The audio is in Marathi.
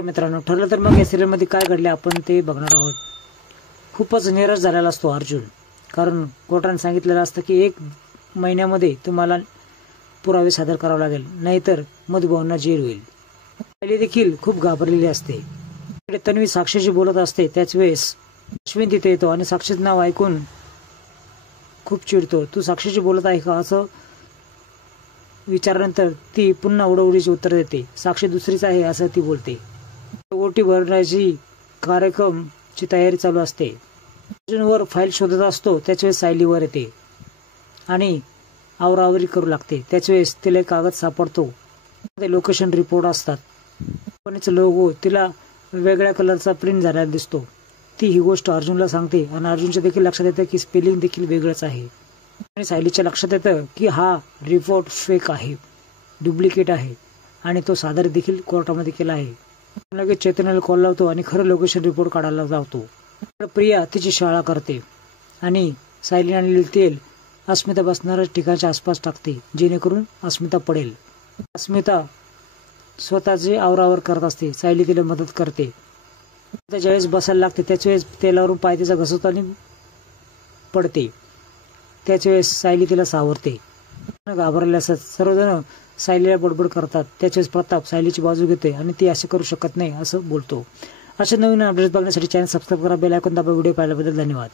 तर मित्रांनो, ठरलं तर मग या सिरियलमध्ये काय घडले आपण ते बघणार आहोत. खूपच निराश झालेला असतो अर्जुन, कारण कोर्टाने सांगितलेलं असतं की 1 महिन्यामध्ये तुम्हाला पुरावे सादर करावे लागेल, नाहीतर मधुभाऊंना जेल होईल. सायली देखील खूप घाबरलेली असते. इकडे तन्वी साक्षीशी बोलत असते. त्याच वेळेस अश्विन तिथे येतो आणि साक्षीचं नाव ऐकून खूप चिडतो. तू साक्षीशी बोलत आहे का असं विचारल्यानंतर ती पुन्हा उडवडीची उत्तर देते. साक्षी दुसरीच आहे असं ती बोलते. ओटी भरण्याची कार्यक्रमची तयारी चालू असते. अर्जुनवर फाईल शोधत असतो. त्याच वेळेस सायली वर येते आणि आवरावरी करू लागते. त्याच वेळेस तिला एक कागद सापडतो. ते लोकेशन रिपोर्ट असतात. कंपनीचा लोगो तिला वेगळ्या कलरचा प्रिंट झालेला दिसतो. ती ही गोष्ट अर्जुनला सांगते आणि अर्जुनच्या देखील लक्षात येतं की स्पेलिंग देखील वेगळंच आहे. आणि सायलीच्या लक्षात येतं की हा रिपोर्ट फेक आहे, डुप्लिकेट आहे आणि तो सादर देखील कोर्टामध्ये केला आहे. लगेच चैतन्याला कॉल लावतो आणि खरं लोकेशन रिपोर्ट काढायला जातो. प्रिया तिची शाळा करते आणि सायली आणलेले तेल अस्मिता बसणाऱ्या ठिकाणच्या आसपास टाकते, जेणेकरून अस्मिता पडेल. अस्मिता स्वतःचे आवरावर करत असते. सायली तिला मदत करते. त्याच्या वेळेस बसायला लागते. त्याच वेळेस तेलावरून पाय तिचा घसरतो आणि पडते. त्याच वेळेस सायली तिला सावरते. घाबरलेले असतात. सर्वजण सायलीला बडबड करतात. त्याच वेळेस प्रताप सायलीची बाजू घेते आणि ती असे करू शकत नाही असं बोलतो. अशा नवीन अपडेट्स बघण्यासाठी चॅनल सबस्क्राईब करा, बेल आयकॉन दाबा. व्हिडिओ पाहिल्याबद्दल धन्यवाद.